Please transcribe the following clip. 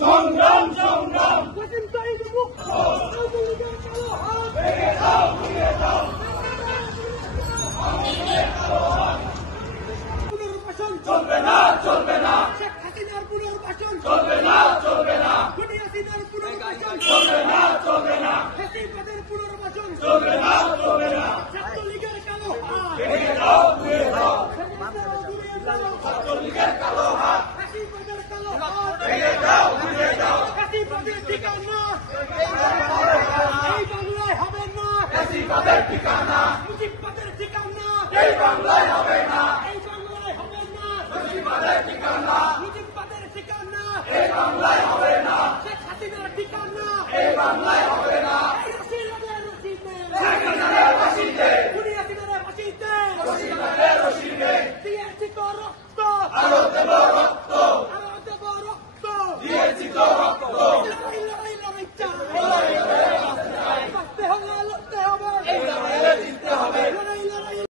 সংগ্রাম সংগ্রাম পুনর্বাসন চলবে না চলবে না শেখ হাসিনার পুনর্বাসন চলবে না চলবে না খুনি হাসিনার পুনর্বাসন চলবে না চলবে না হাসিনাদের পুনর্বাসন চলবে না চলবে না ছাত্রলীগের কালো হাত ভেঙে দাও ঘুরে দাও ঘুরিয়ে দাও ছাত্রলীগের কালো হাত হাসিনাদের কালো হাত ভেঙে দাও ঘুরে দাও হাসিনাদের ঠিকানা এই বাংলায় হবে না ফ্যাসিবাদের ঠিকানা মুজিববাদের ঠিকানা এই বাংলায় হবে না এই বাংলায় হবে না ফ্যাসিবাদের ঠিকানা মুজিববাদের ঠিকানা এই বাংলায় হবে না শেখ হাসিনার ঠিকানা এই বাংলায় হবে না এই রশিদের রশিদে হাসিনার ফাঁসিতে খুনি হাসিনার ফাঁসিতে হাসিনার রশিদে দিয়েছি তো রক্ত আরো দেব রক্ত